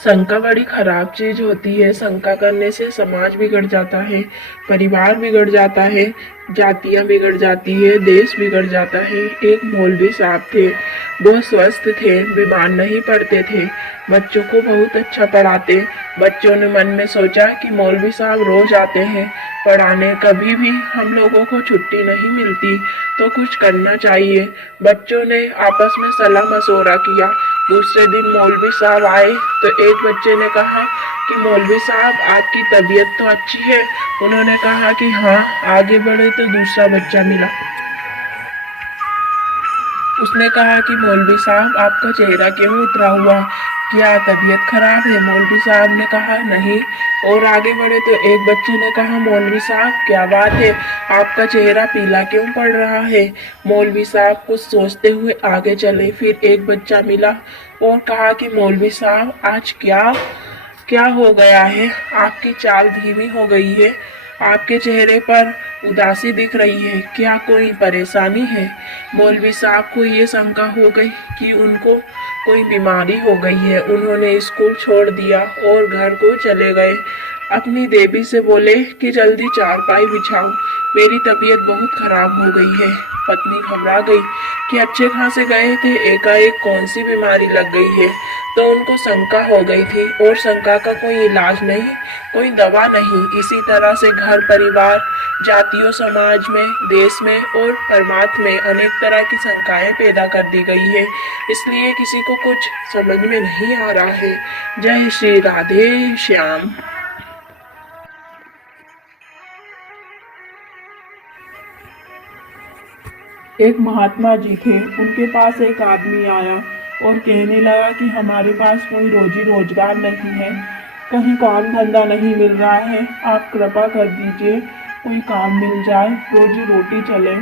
शंका बड़ी खराब चीज होती है। शंका करने से समाज बिगड़ जाता है, परिवार बिगड़ जाता है, जातियां बिगड़ जाती है, देश बिगड़ जाता है। एक मौलवी साहब थे, वो स्वस्थ थे, बीमार नहीं पड़ते थे, बच्चों को बहुत अच्छा पढ़ाते। बच्चों ने मन में सोचा कि मौलवी साहब रोज आते हैं पढ़ाने, कभी भी हम लोगों को छुट्टी नहीं मिलती, तो कुछ करना चाहिए। बच्चों ने आपस में सलाह मशवरा किया। दूसरे दिन मौलवी साहब आए तो एक बच्चे ने कहा कि मौलवी साहब आपकी तबीयत तो अच्छी है। उन्होंने कहा कि हाँ। आगे बढ़े तो दूसरा बच्चा मिला। उसने कहा कि मौलवी साहब आपका चेहरा क्यों उतरा हुआ, क्या तबीयत खराब है? मौलवी साहब ने कहा नहीं। और आगे बढ़े तो एक बच्चे ने कहा मौलवी साहब क्या बात है, आपका चेहरा पीला क्यों पड़ रहा है? मौलवी साहब कुछ सोचते हुए आगे चले। फिर एक बच्चा मिला और कहा कि मौलवी साहब आज क्या क्या हो गया है, आपकी चाल धीमी हो गई है, आपके चेहरे पर उदासी दिख रही है, क्या कोई परेशानी है? मौलवी साहब को ये शंका हो गई कि उनको कोई बीमारी हो गई है। उन्होंने स्कूल छोड़ दिया और घर को चले गए। अपनी देवी से बोले कि जल्दी चारपाई बिछाओ, मेरी तबीयत बहुत खराब हो गई है। पत्नी घबरा गई कि अच्छे खासे गए थे, एकाएक कौन सी बीमारी लग गई है। तो उनको शंका हो गई थी और शंका का कोई इलाज नहीं, कोई दवा नहीं। इसी तरह से घर परिवार, जातियों, समाज में, देश में और परमात्मा में अनेक तरह की शंकाएं पैदा कर दी गई है। इसलिए किसी को कुछ समझ में नहीं आ रहा है। जय श्री राधे श्याम। एक महात्मा जी थे, उनके पास एक आदमी आया और कहने लगा कि हमारे पास कोई रोजी रोजगार नहीं है, कहीं काम धंधा नहीं मिल रहा है, आप कृपा कर दीजिए कोई काम मिल जाए, रोजी रोटी चले।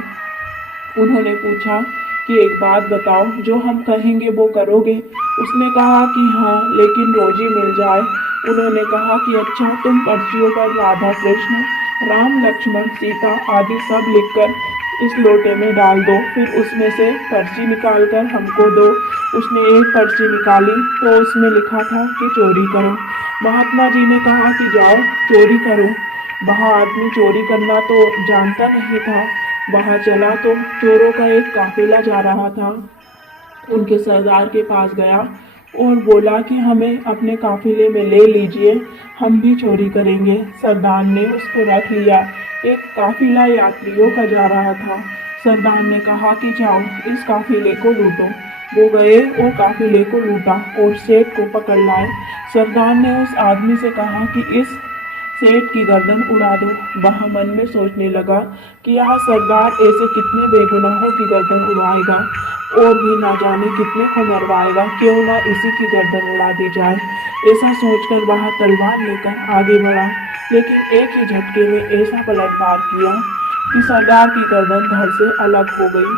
उन्होंने पूछा कि एक बात बताओ, जो हम कहेंगे वो करोगे? उसने कहा कि हाँ, लेकिन रोजी मिल जाए। उन्होंने कहा कि अच्छा, तुम पर्चियों पर राधा कृष्ण, राम लक्ष्मण सीता आदि सब लिखकर इस लोटे में डाल दो, फिर उसमें से पर्ची निकालकर हमको दो। उसने एक पर्ची निकाली तो उसमें लिखा था कि चोरी करो। महात्मा जी ने कहा कि जाओ चोरी करो। वहाँ आदमी चोरी करना तो जानता नहीं था। वहाँ चला तो चोरों का एक काफिला जा रहा था। उनके सरदार के पास गया और बोला कि हमें अपने काफिले में ले लीजिए, हम भी चोरी करेंगे। सरदार ने उसको रख लिया। एक काफिला यात्रियों का जा रहा था। सरदार ने कहा कि जाओ इस काफिले को लूटो। वो गए और काफिले को लूटा और सेठ को पकड़ लाए। सरदार ने उस आदमी से कहा कि इस सेठ की गर्दन उड़ा दो। वह मन में सोचने लगा कि यह सरदार ऐसे कितने बेगुनाहों की गर्दन उड़ाएगा और भी ना जाने कितने को मरवाएगा, क्यों ना इसी की गर्दन उड़ा दी जाए। ऐसा सोचकर वह तलवार लेकर आगे बढ़ा, लेकिन एक ही झटके में ऐसा पलटवार किया कि सरदार की गर्दन धड़ से अलग हो गई।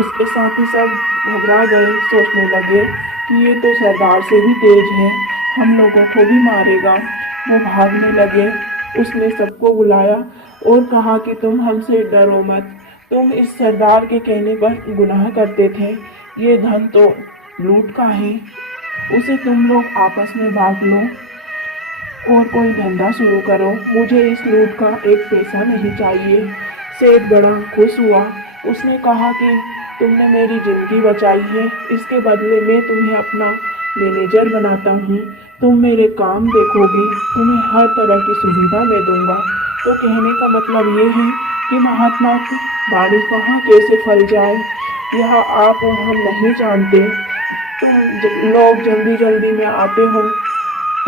उसके साथी सब घबरा गए, सोचने लगे कि ये तो सरदार से भी तेज है, हम लोगों को भी मारेगा। वो भागने लगे। उसने सबको बुलाया और कहा कि तुम हमसे डरो मत, तुम इस सरदार के कहने पर गुनाह करते थे, ये धन तो लूट का है, उसे तुम लोग आपस में बांट लो और कोई धंधा शुरू करो, मुझे इस लूट का एक पैसा नहीं चाहिए। सेठ बड़ा खुश हुआ। उसने कहा कि तुमने मेरी जिंदगी बचाई है, इसके बदले में तुम्हें अपना मैनेजर बनाता हूँ, तुम मेरे काम देखोगे, तुम्हें हर तरह की सुविधा मैं दूंगा। तो कहने का मतलब ये है कि महात्मा की वाणी कहाँ कैसे फल जाए, यह आप और हम नहीं जानते। तुम लोग जल्दी जल्दी में आते हो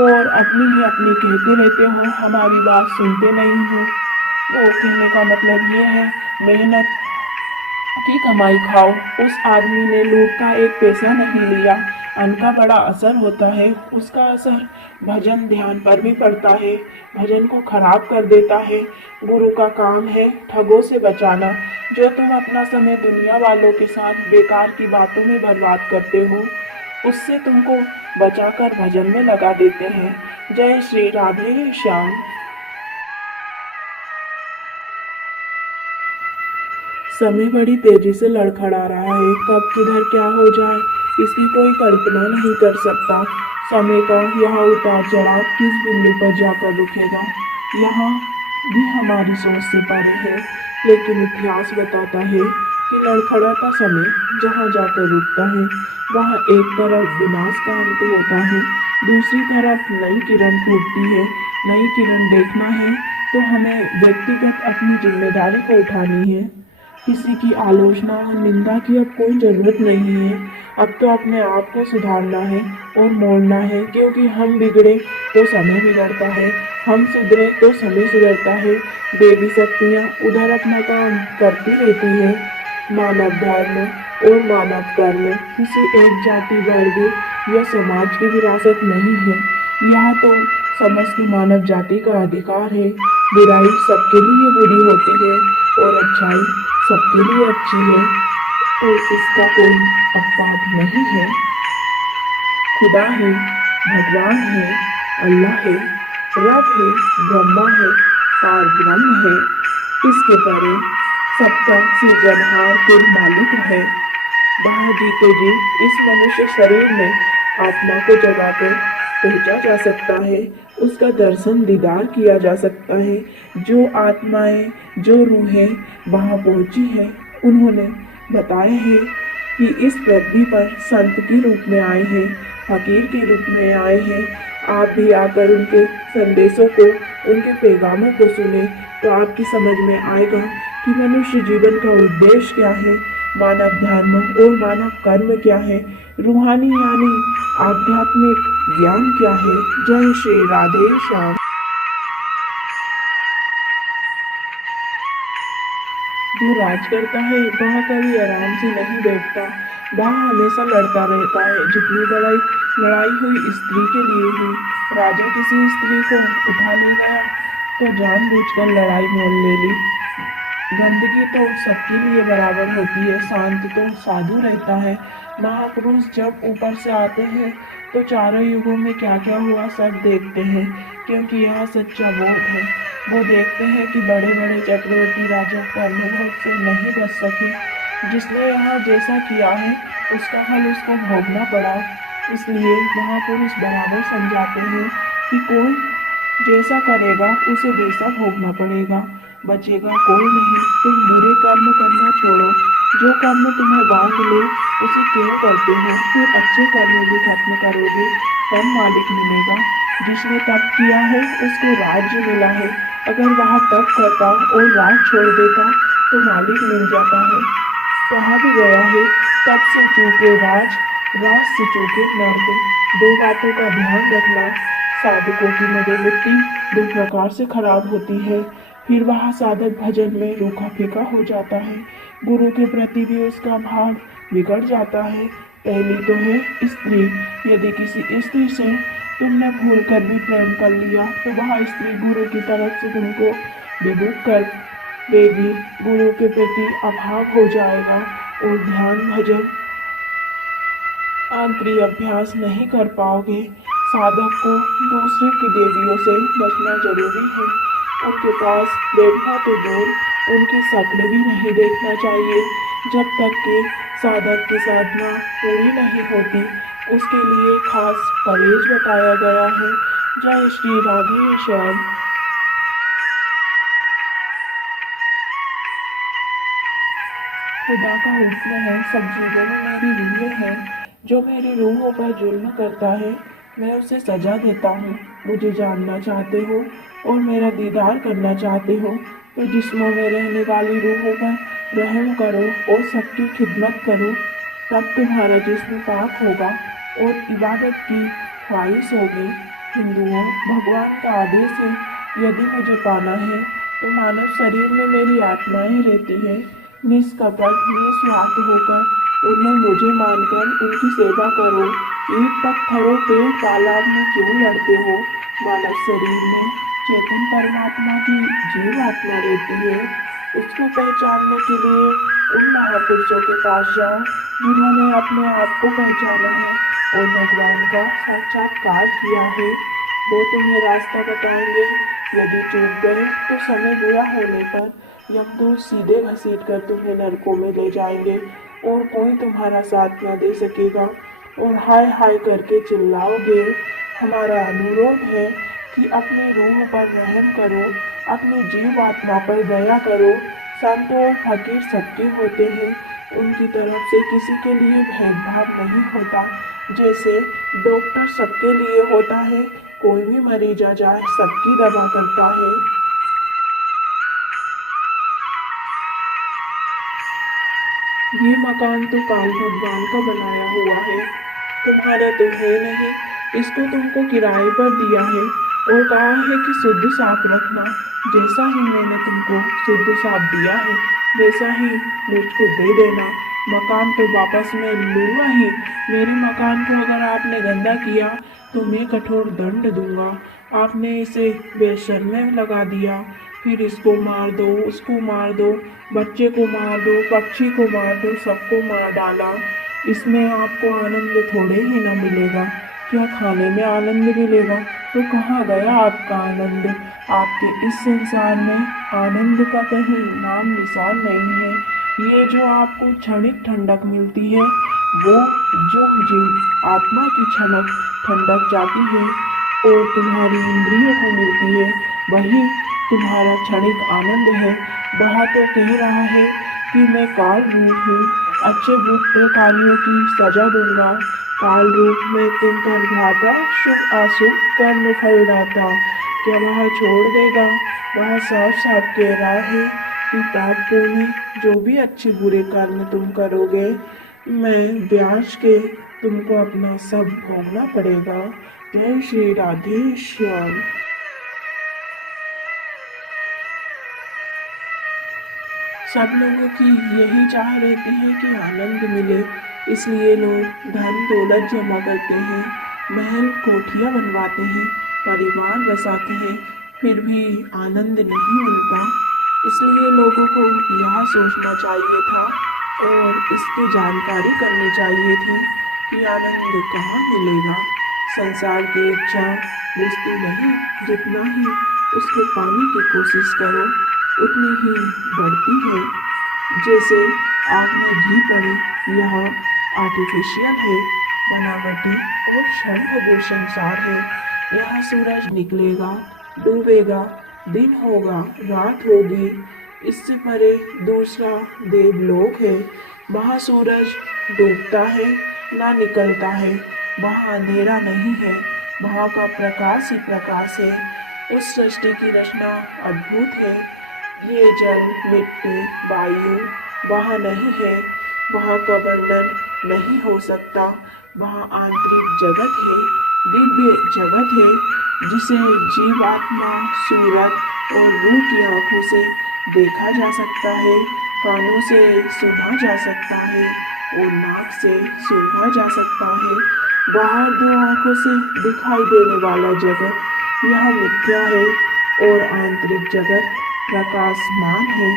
और अपनी कहते रहते हो, हमारी बात सुनते नहीं हो। वो कहने का मतलब ये है, मेहनत की कमाई खाओ। उस आदमी ने लूट का एक पैसा नहीं लिया। अन्न का बड़ा असर होता है, उसका असर भजन ध्यान पर भी पड़ता है, भजन को खराब कर देता है। गुरु का काम है ठगों से बचाना। जो तुम अपना समय दुनिया वालों के साथ बेकार की बातों में बर्बाद करते हो, उससे तुमको बचाकर भजन में लगा देते हैं। जय श्री राधे श्याम। समय बड़ी तेजी से लड़खड़ा रहा है, कब किधर क्या हो जाए इसकी कोई कल्पना नहीं कर सकता। समय का यह उतार चढ़ाव किस बिंदु पर जाकर रुकेगा, यहाँ भी हमारी सोच से परे है। लेकिन इतिहास बताता है कि लड़खड़ाता समय जहाँ जाकर रुकता है, वहाँ एक तरफ विनाश का अंत होता है, दूसरी तरफ नई किरण फूटती है। नई किरण देखना है तो हमें व्यक्तिगत अपनी जिम्मेदारी को उठानी है। किसी की आलोचना और निंदा की अब कोई जरूरत नहीं है। अब तो अपने आप को सुधारना है और मोड़ना है, क्योंकि हम बिगड़े तो समय बिगड़ता है, हम सुधरे तो समय सुधरता है। देवी शक्तियाँ उधर अपना काम करती रहती है। मानव धर्म और मानव कर्म किसी एक जाति, वर्ग या समाज की विरासत नहीं है। यह तो समस्त मानव जाति का अधिकार है। बुराई सबके लिए बुरी होती है और अच्छाई सबके लिए अच्छी है, और इसका कोई अपवाद नहीं है। खुदा है, भगवान है, अल्लाह है, रब है, ब्रह्मा है, पार ब्रह्म है, इसके परे सबका सृजनहार कुल मालिक है। वहाँ जीते जी इस मनुष्य शरीर में आत्मा को जगाकर पहुंचा जा सकता है, उसका दर्शन दीदार किया जा सकता है। जो आत्माएं, जो रूहें वहाँ पहुंची हैं, उन्होंने बताया है कि इस पृथ्वी पर संत के रूप में आए हैं, फकीर के रूप में आए हैं। आप भी आकर उनके संदेशों को, उनके पैगामों को सुने तो आपकी समझ में आएगा कि मनुष्य जीवन का उद्देश्य क्या है, मानव धर्म और मानव कर्म क्या है, रूहानी यानी आध्यात्मिक ज्ञान क्या है। जय श्री राधे श्याम। जो राज करता है वह कभी आराम से नहीं बैठता, वह हमेशा लड़ता रहता है। जितनी लड़ाई हुई स्त्री के लिए हुई। राजा किसी स्त्री को उठा ले गया तो जानबूझकर लड़ाई मोल ले ली। गंदगी तो सबके लिए बराबर होती है, शांत तो साधु रहता है। महापुरुष जब ऊपर से आते हैं तो चारों युगों में क्या क्या हुआ सब देखते हैं, क्योंकि यह सच्चा बोध है। वो देखते हैं कि बड़े बड़े चक्रवर्ती राजा का अनुभव से नहीं बच सके। जिसने यहाँ जैसा किया है उसका फल उसको भोगना पड़ा। इसलिए महापुरुष बराबर समझाते हैं कि कोई जैसा करेगा उसे वैसा भोगना पड़ेगा, बचेगा कोई नहीं। तुम बुरे कर्म करना छोड़ो, जो कर्म तुम्हें बांध ले उसे क्यों करते हो, फिर अच्छे कर्म भी खत्म करोगे तब मालिक मिलेगा। जिसने तप किया है उसको राज्य मिला है, अगर वह तप करता और राज छोड़ देता तो मालिक मिल जाता है। कहा भी गया है, तप से चूके राज से चूके नर्क। दो बातों का ध्यान रखना। साधकों की मनोवृत्ति दो प्रकार से खराब होती है, फिर वह साधक भजन में रूखा फीका हो जाता है, गुरु के प्रति भी उसका भाव बिगड़ जाता है। पहली तो है स्त्री। यदि किसी स्त्री से तुमने भूल कर भी प्रेम कर लिया तो वह स्त्री गुरु की तरफ से तुमको विमुख कर देगी, गुरु के प्रति अभाव हो जाएगा और ध्यान भजन आंतरिक अभ्यास नहीं कर पाओगे। साधक को दूसरे की देवियों से बचना जरूरी है। उनके पास बैठना तो दूर, उनकी शक्ल भी नहीं देखना चाहिए। जब तक कि साधक की साधना पूरी नहीं होती उसके लिए खास परहेज बताया गया है। जय श्री राधे श्याम। खुदा का हुक्म है, सब जीवों में मेरी रूहें हैं। जो मेरी रूहों पर जुल्म करता है मैं उसे सजा देता हूँ। मुझे जानना चाहते हो और मेरा दीदार करना चाहते हो तो जिस्मों में रहने वाली रूहों पर रहम करो और सबकी खिदमत करो, तब तुम्हारा जिस्म पाक होगा और इबादत की ख्वाहिश होगी। हिंदुओं, भगवान का आदेश है, यदि मुझे पाना है तो मानव शरीर में मेरी आत्माएं रहती है। निष्कपट निस्वार्थ होकर उन्हें मुझे मानकर उनकी सेवा करो। ईंट पत्थरों पेड़ तालाब में क्यों लड़ते हो। मानव शरीर में चेतन परमात्मा की जीव आत्मा रहती है। उसको पहचानने के लिए उन महापुरुषों के पास जाओ जिन्होंने अपने आप को पहचाना है और भगवान का साक्षात्कार किया है। वो तुम्हें रास्ता बताएंगे। यदि चूक गए तो समय बुरा होने पर यमदूत सीधे घसीट कर तुम्हें नरकों में ले जाएंगे और कोई तुम्हारा साथ न दे सकेगा। और हाय हाय करके चिल्लाओगे। हमारा अनुरोध है कि अपनी रूह पर रहम करो, अपनी जीव आत्मा पर दया करो। संत और फकीर सबके होते हैं, उनकी तरफ से किसी के लिए भेदभाव नहीं होता। जैसे डॉक्टर सबके लिए होता है, कोई भी मरीज आ जाए सबकी दवा करता है। ये मकान तो काल भगवान का बनाया हुआ है, तुम्हारा तो है नहीं। इसको तुमको किराए पर दिया है और कहा है कि शुद्ध साफ रखना। जैसा ही मैंने तुमको शुद्ध साफ दिया है वैसा ही मुझको दे देना। मकान तो वापस मैं लूँगा ही। मेरे मकान को अगर आपने गंदा किया तो मैं कठोर दंड दूंगा। आपने इसे बेशर्म में लगा दिया, फिर इसको मार दो, उसको मार दो, बच्चे को मार दो, पक्षी को मार दो, सबको मार डाला। इसमें आपको आनंद थोड़े ही ना मिलेगा। क्या खाने में आनंद मिलेगा? तो कहाँ गया आपका आनंद? आपके इस संसार में आनंद का कहीं नाम निशान नहीं है। ये जो आपको क्षणिक ठंडक मिलती है, वो जो जीव आत्मा की क्षणिक ठंडक जाती है और तुम्हारी इंद्रियों को मिलती है, वही तुम्हारा क्षणिक आनंद है। वह तो कह रहा है कि मैं काल रूप हूँ, अच्छे बुरे कार्यों की सजा दूंगा। काल रूप में तुम कर भ्राता, शुभ अशुभ कर्म फल दाता। क्या वह छोड़ देगा? वह साफ साफ कह रहा है कि पापपुण्य जो भी अच्छे बुरे कर्म तुम करोगे, मैं ब्याज के तुमको अपना सब भोगना पड़ेगा। जय श्री राधे श्याम। सब लोगों की यही चाह रहती है कि आनंद मिले, इसलिए लोग धन दौलत जमा करते हैं, महल कोठियाँ बनवाते हैं, परिवार बसाते हैं, फिर भी आनंद नहीं मिलता। इसलिए लोगों को यह सोचना चाहिए था और इसकी जानकारी करनी चाहिए थी कि आनंद कहाँ मिलेगा। संसार की इच्छा बुझती नहीं, जितना ही उसको पाने की कोशिश करो उतनी ही बढ़ती है। जैसे आग में घी पड़े, यह आर्टिफिशियल है, बनावटी और क्षणभंगुर संसार है। यह सूरज निकलेगा, डूबेगा, दिन होगा, रात होगी। इससे परे दूसरा देवलोक है, वहाँ सूरज डूबता है ना निकलता है, वहाँ अंधेरा नहीं है, वहाँ का प्रकाश ही प्रकाश है। उस सृष्टि की रचना अद्भुत है। ये जल, मिट्टी, वायु वहाँ नहीं है, वहाँ का वर्णन नहीं हो सकता। वहाँ आंतरिक जगत है, दिव्य जगत है, जिसे जीवात्मा, सूरत और रूह की आंखों से देखा जा सकता है, कानों से सुना जा सकता है और नाक से सूंघा जा सकता है। बाहर दो आंखों से दिखाई देने वाला जगत यह मिथ्या है और आंतरिक जगत प्रकाशमान है,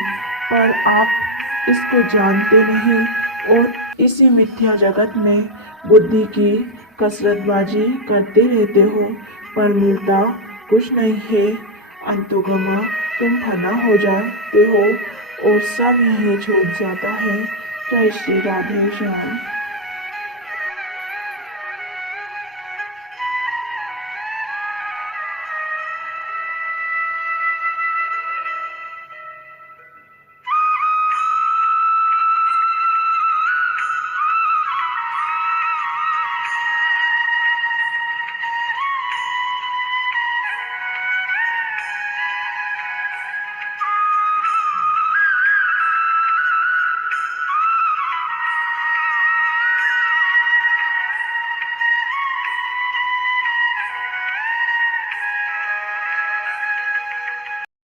पर आप इसको जानते नहीं और इसी मिथ्या जगत में बुद्धि की कसरतबाजी करते रहते हो, पर मिलता कुछ नहीं है। अंतोगमा तुम फना हो जाते हो और सब यहीं छूट जाता है। जय श्री राधे श्याम।